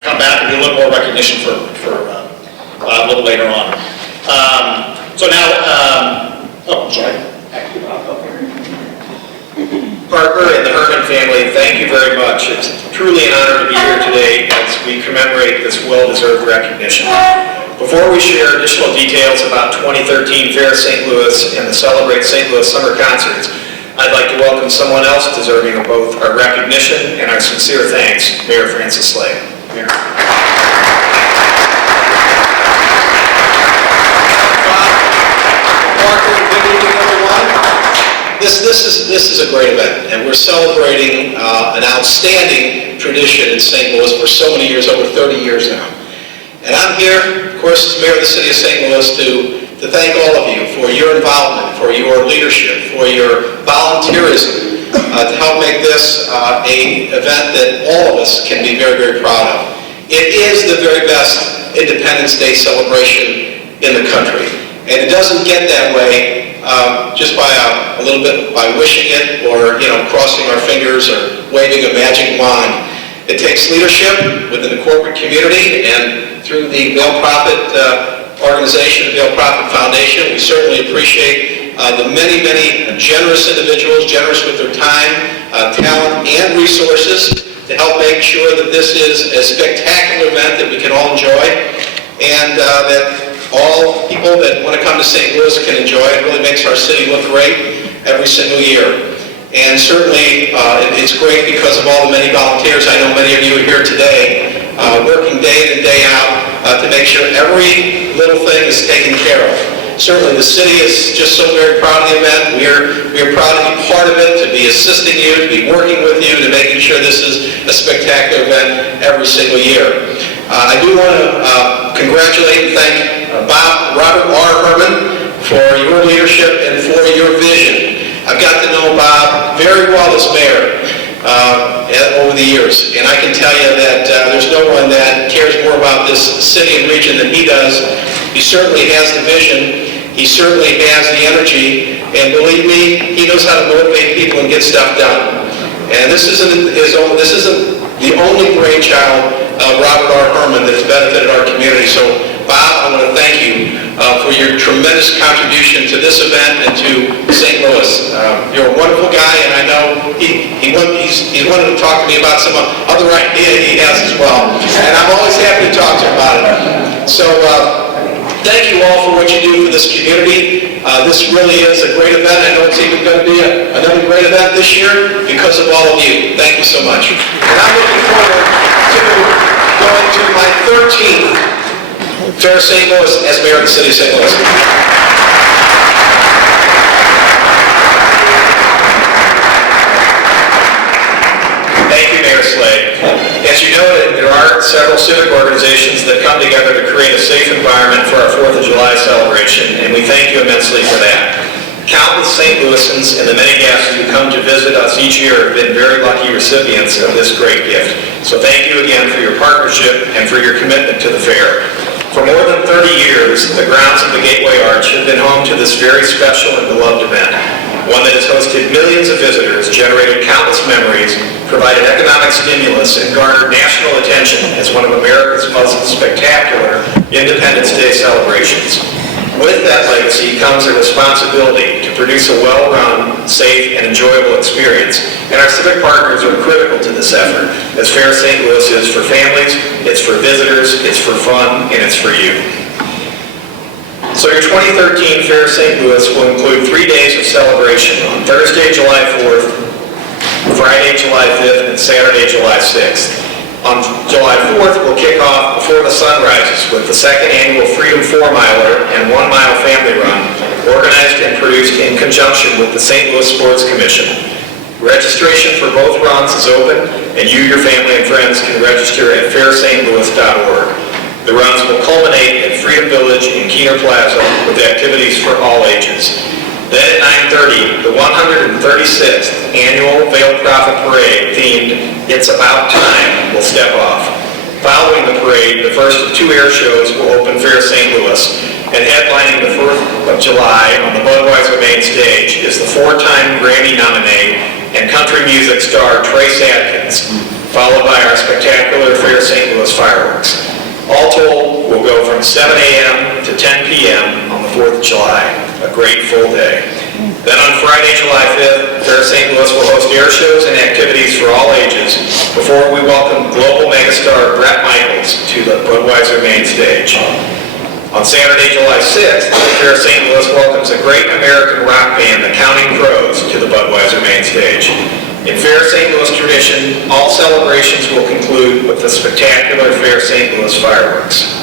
come back and do a little more recognition for a little later on. So now, oh, I'm sorry. Parker and the Herman family, thank you very much. It's truly an honor to be here today as we commemorate this well-deserved recognition. Before we share additional details about 2013 Fair St. Louis and the Celebrate St. Louis Summer Concerts, I'd like to welcome someone else deserving of both our recognition and our sincere thanks, Mayor Francis Slade. Mayor. Parker, good evening, everyone. This is a great event, and we're celebrating an outstanding tradition in St. Louis for so many years, over 30 years now. And I'm here, of course, as Mayor of the City of St. Louis, to thank all of you for your involvement, for your leadership, for your volunteerism, to help make this an event that all of us can be very, very proud of. It is the very best Independence Day celebration in the country. And it doesn't get that way just by a little bit by wishing it or, crossing our fingers or waving a magic wand. It takes leadership within the corporate community and through the Vail Profit organization, the Vail Profit Foundation. We certainly appreciate the many, many generous individuals, generous with their time, talent, and resources to help make sure that this is a spectacular event that we can all enjoy and that all people that want to come to St. Louis can enjoy. It really makes our city look great every single year. And certainly it's great because of all the many volunteers. I know many of you are here today working day in and day out to make sure every little thing is taken care of. Certainly the city is just so very proud of the event. We are proud to be part of it, to be assisting you, to be working with you, to making sure this is a spectacular event every single year. I do want to congratulate and thank Robert R. Herman for your leadership and for your vision. I've got to know Bob very well as mayor over the years, and I can tell you that there's no one that cares more about this city and region than he does. He certainly has the vision. He certainly has the energy, and believe me, he knows how to motivate people and get stuff done. And this isn't the only brainchild of Robert R. Herman that has benefited our community. So, Bob, I want to thank you for your tremendous contribution to this event and to St. Louis. You're a wonderful guy, and I know he's wanted to talk to me about some other idea he has as well. And I'm always happy to talk to him about it. So, thank you all for what you do for this community. This really is a great event. I know it's even going to be another great event this year because of all of you. Thank you so much. And I'm looking forward to going to my 13th Fair St. Louis as mayor of the city of St. Louis. Thank you, Mayor Slade. As you noted, there are several civic organizations that come together to create a safe environment for our 4th of July celebration, and we thank you immensely for that. Countless St. Louisans and the many guests who come to visit us each year have been very lucky recipients of this great gift. So thank you again for your partnership and for your commitment to the fair. For more than 30 years, the grounds of the Gateway Arch have been home to this very special and beloved event, one that has hosted millions of visitors, generated countless memories, provided economic stimulus, and garnered national attention as one of America's most spectacular Independence Day celebrations. With that legacy comes a responsibility to produce a well-run, safe, and enjoyable experience, and our civic partners are critical to this effort, as Fair St. Louis is for families, it's for visitors, it's for fun, and it's for you. So your 2013 Fair St. Louis will include 3 days of celebration on Thursday, July 4th, Friday, July 5th, and Saturday, July 6th. On July 4th, we'll kick off before the sun rises with the second annual Freedom 4-miler and 1-mile family run, organized and produced in conjunction with the St. Louis Sports Commission. Registration for both runs is open, and you, your family, and friends can register at fairstlouis.org. The runs will culminate at Freedom Village in Keener Plaza with activities for all ages. Then at 9:30, the 136th Annual Vail Profit Parade themed It's About Time will step off. Following the parade, the first of 2 air shows will open Fair St. Louis, and headlining the 4th of July on the Budweiser main stage is the 4-time Grammy nominee and country music star Trace Adkins, followed by our spectacular Fair St. Louis fireworks. All told, we'll go from 7 a.m. to 10 p.m. on the 4th of July, a great full day. Then on Friday, July 5th, Fair St. Louis will host air shows and activities for all ages before we welcome global megastar Bret Michaels to the Budweiser main stage. On Saturday, July 6th, Fair St. Louis welcomes a great American rock band, the Counting Crows, to the Budweiser main stage. In Fair St. Louis tradition, all celebrations will conclude with the spectacular Fair St. Louis fireworks.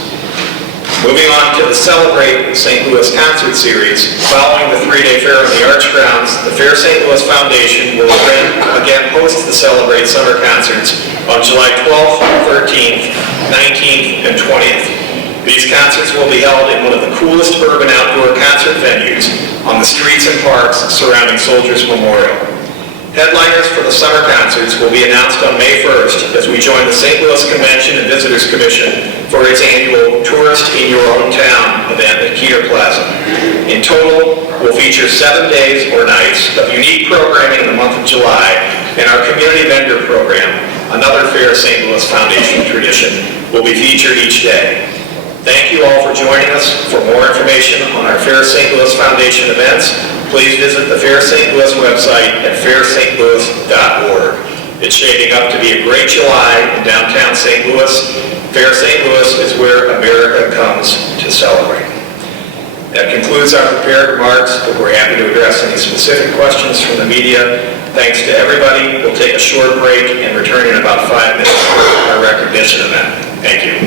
Moving on to the Celebrate St. Louis concert series, following the three-day fair on the Arch Grounds, the Fair St. Louis Foundation will again host the Celebrate summer concerts on July 12th, 13th, 19th, and 20th. These concerts will be held in one of the coolest urban outdoor concert venues on the streets and parks surrounding Soldiers Memorial. Headliners for the summer concerts will be announced on May 1st as we join the St. Louis Convention and Visitors Commission for its annual Tourist in Your Own Town event at Keeter Plaza. In total, we'll feature 7 days or nights of unique programming in the month of July, and our community vendor program, another Fair St. Louis Foundation tradition, will be featured each day. Thank you all for joining us. For more information on our Fair St. Louis Foundation events, please visit the Fair St. Louis website at fairstlouis.org. It's shaping up to be a great July in downtown St. Louis. Fair St. Louis is where America comes to celebrate. That concludes our prepared remarks, but we're happy to address any specific questions from the media. Thanks to everybody. We'll take a short break and return in about 5 minutes for our recognition event. Thank you.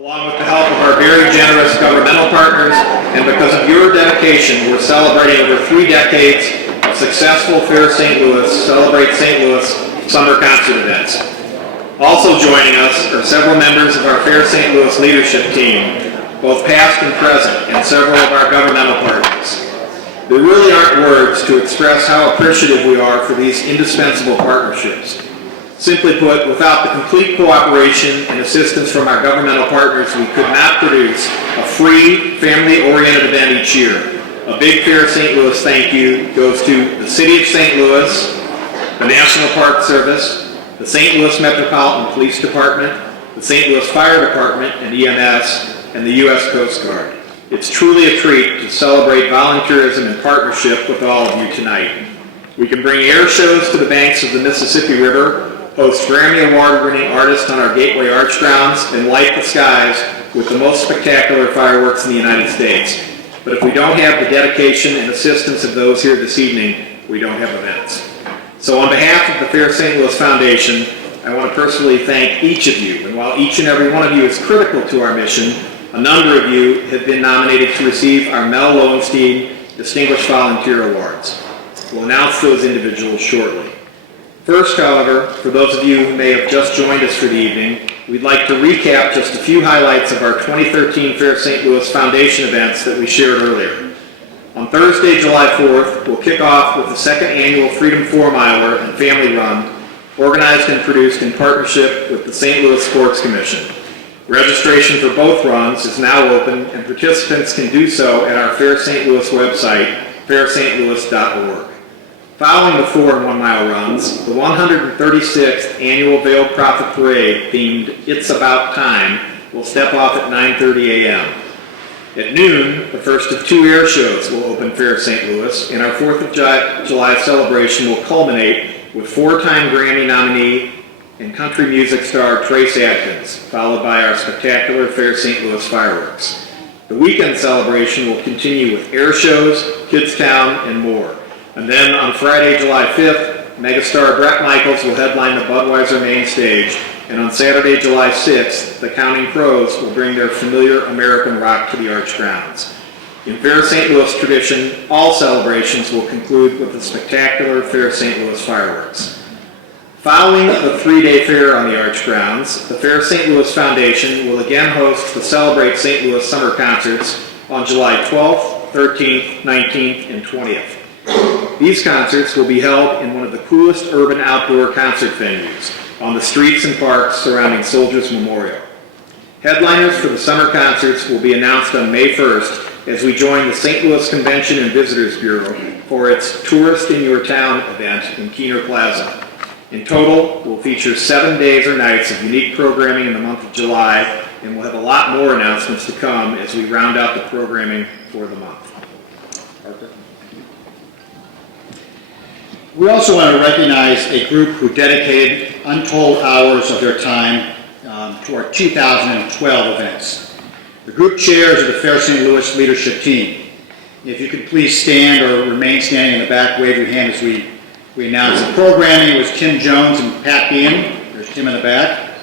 Along with the help of our very generous governmental partners, and because of your dedication, we're celebrating over 3 decades of successful Fair St. Louis, Celebrate St. Louis summer concert events. Also joining us are several members of our Fair St. Louis leadership team, both past and present, and several of our governmental partners. There really aren't words to express how appreciative we are for these indispensable partnerships. Simply put, without the complete cooperation and assistance from our governmental partners, we could not produce a free, family-oriented event each year. A big Fair St. Louis thank you goes to the City of St. Louis, the National Park Service, the St. Louis Metropolitan Police Department, the St. Louis Fire Department and EMS, and the U.S. Coast Guard. It's truly a treat to celebrate volunteerism in partnership with all of you tonight. We can bring air shows to the banks of the Mississippi River, host Grammy Award-winning artists on our Gateway Arch grounds, and light the skies with the most spectacular fireworks in the United States. But if we don't have the dedication and assistance of those here this evening, we don't have events. So on behalf of the Fair St. Louis Foundation, I want to personally thank each of you. And while each and every one of you is critical to our mission, a number of you have been nominated to receive our Mel Lowenstein Distinguished Volunteer Awards. We'll announce those individuals shortly. First, however, for those of you who may have just joined us for the evening, we'd like to recap just a few highlights of our 2013 Fair St. Louis Foundation events that we shared earlier. On Thursday, July 4th, we'll kick off with the second annual Freedom 4-miler and Family Run, organized and produced in partnership with the St. Louis Sports Commission. Registration for both runs is now open, and participants can do so at our Fair St. Louis website, fairstlouis.org. Following the 4 and 1 mile runs, the 136th annual Veiled Prophet Parade themed It's About Time will step off at 9:30 a.m. At noon, the first of 2 air shows will open Fair St. Louis, and our 4th of July celebration will culminate with 4-time Grammy nominee and country music star Trace Adkins, followed by our spectacular Fair St. Louis fireworks. The weekend celebration will continue with air shows, Kids Town, and more. And then on Friday, July 5th, megastar Bret Michaels will headline the Budweiser main stage, and on Saturday, July 6th, the Counting Crows will bring their familiar American rock to the Arch grounds. In Fair St. Louis tradition, all celebrations will conclude with the spectacular Fair St. Louis fireworks. Following the 3-day fair on the Arch grounds, the Fair St. Louis Foundation will again host the Celebrate St. Louis summer concerts on July 12th, 13th, 19th, and 20th. These concerts will be held in one of the coolest urban outdoor concert venues on the streets and parks surrounding Soldiers Memorial. Headliners for the summer concerts will be announced on May 1st as we join the St. Louis Convention and Visitors Bureau for its Tourist in Your Town event in Keener Plaza. In total, we'll feature 7 days or nights of unique programming in the month of July, and we'll have a lot more announcements to come as we round out the programming for the month. Arthur? We also want to recognize a group who dedicated untold hours of their time to our 2012 events. The group chairs of the Fair St. Louis leadership team. If you could please stand or remain standing in the back, wave your hand as we announce the programming. It was Tim Jones and Pat Bean. There's Tim in the back.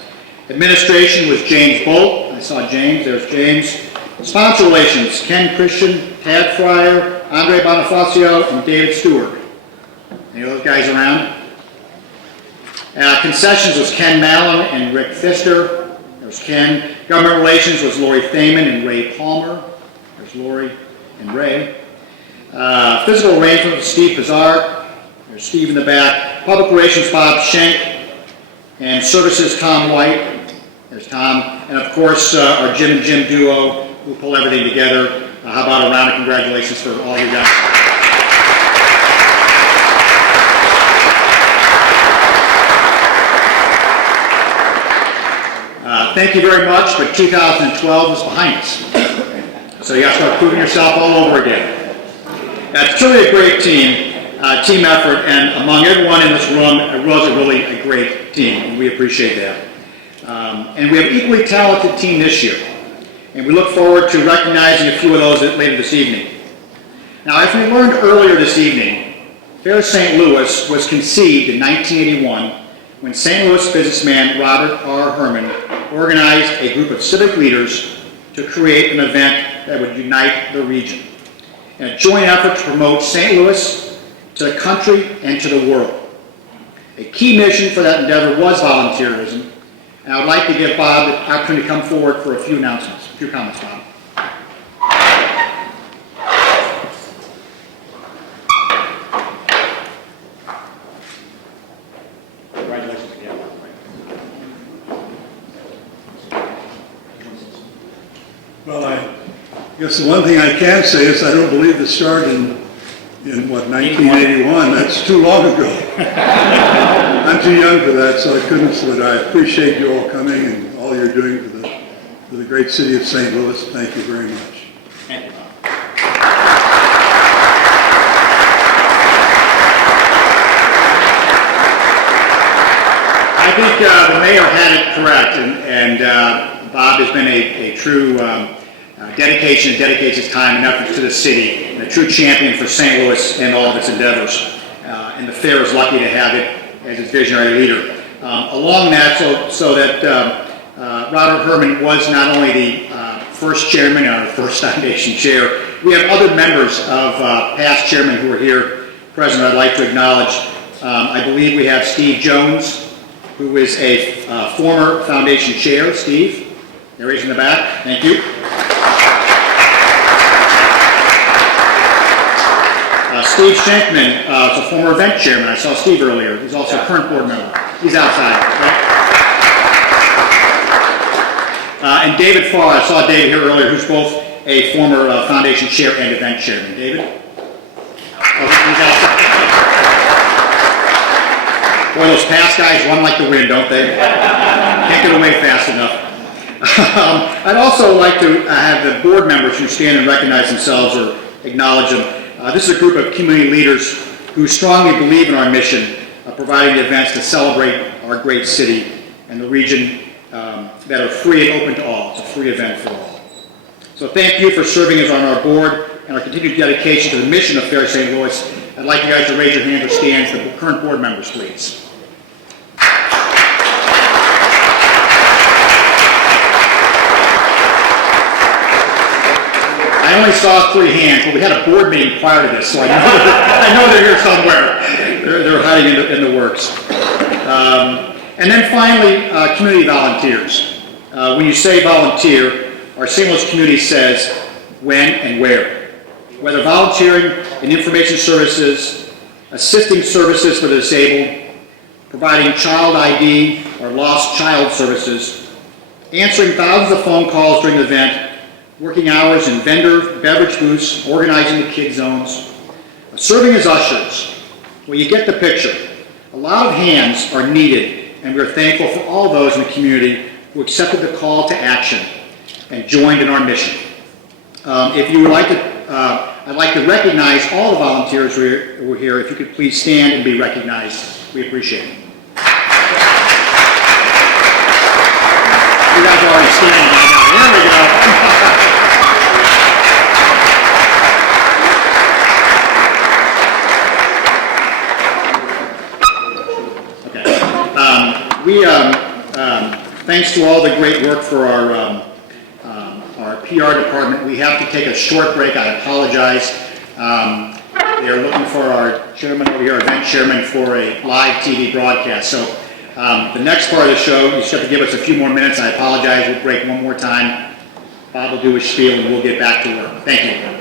Administration was James Bolt. I saw James. There's James. Sponsor relations, Ken Christian, Tad Fryer, Andre Bonifacio, and David Stewart. Any of those guys around? Concessions was Ken Mallon and Rick Pfister. There's Ken. Government relations was Lori Thaman and Ray Palmer. There's Lori and Ray. Physical arrangement was Steve Pizarre. There's Steve in the back. Public relations, Bob Schenk. And services, Tom White. There's Tom. And of course, our Jim and Jim duo who pull everything together. How about a round of congratulations for all you guys? Thank you very much, but 2012 is behind us. So you got to start proving yourself all over again. It's truly a great team effort, and among everyone in this room, it was really a great team, and we appreciate that. And we have an equally talented team this year, and we look forward to recognizing a few of those later this evening. Now, as we learned earlier this evening, Fair St. Louis was conceived in 1981 when St. Louis businessman Robert R. Herman organized a group of civic leaders to create an event that would unite the region. In a joint effort to promote St. Louis to the country and to the world. A key mission for that endeavor was volunteerism, and I would like to give Bob the opportunity to come forward for a few announcements. A few comments, Bob. Well, I guess the one thing I can say is I don't believe it started in 1981. That's too long ago. I'm too young for that, so I couldn't. But I appreciate you all coming and all you're doing for the great city of St. Louis. Thank you very much. Thank you, Bob. I think the mayor had it correct, and Bob has been a true dedication and dedicates his time and efforts to the city, and a true champion for St. Louis and all of its endeavors. And the fair is lucky to have it as its visionary leader. Along that, so that Robert Herman was not only the first chairman and our first foundation chair, we have other members of past chairmen who are here present I'd like to acknowledge. I believe we have Steve Jones, who is a former foundation chair. Steve, there he is in the back. Thank you. Steve Schenkman is a former event chairman. I saw Steve earlier. He's also a current board member. He's outside. Right? And David Farr, I saw David here earlier, who's both a former foundation chair and event chairman. David? Oh, he's outside. Boy, those past guys run like the wind, don't they? Can't get away fast enough. I'd also like to have the board members who stand and recognize themselves or acknowledge them. This is a group of community leaders who strongly believe in our mission of providing events to celebrate our great city and the region that are free and open to all. It's a free event for all. So thank you for serving us on our board and our continued dedication to the mission of Fair St. Louis. I'd like you guys to raise your hand or stand for the current board members, please. I only saw 3 hands, but we had a board meeting prior to this, so I know they're here somewhere. They're hiding in the works. And then finally, community volunteers. When you say volunteer, our St. Louis community says when and where. Whether volunteering in information services, assisting services for the disabled, providing child ID or lost child services, answering thousands of phone calls during the event, working hours in vendor, beverage booths, organizing the kid zones, serving as ushers. Well, you get the picture. A lot of hands are needed, and we're thankful for all those in the community who accepted the call to action and joined in our mission. If you would like to, I'd like to recognize all the volunteers who are here. If you could please stand and be recognized, we appreciate it. You guys are already standing right now. There we go. Thanks to all the great work for our PR department. We have to take a short break. I apologize. They are looking for our chairman over here, event chairman, for a live TV broadcast. So the next part of the show, you just have to give us a few more minutes. I apologize. We'll break one more time. Bob will do his spiel and we'll get back to work. Thank you.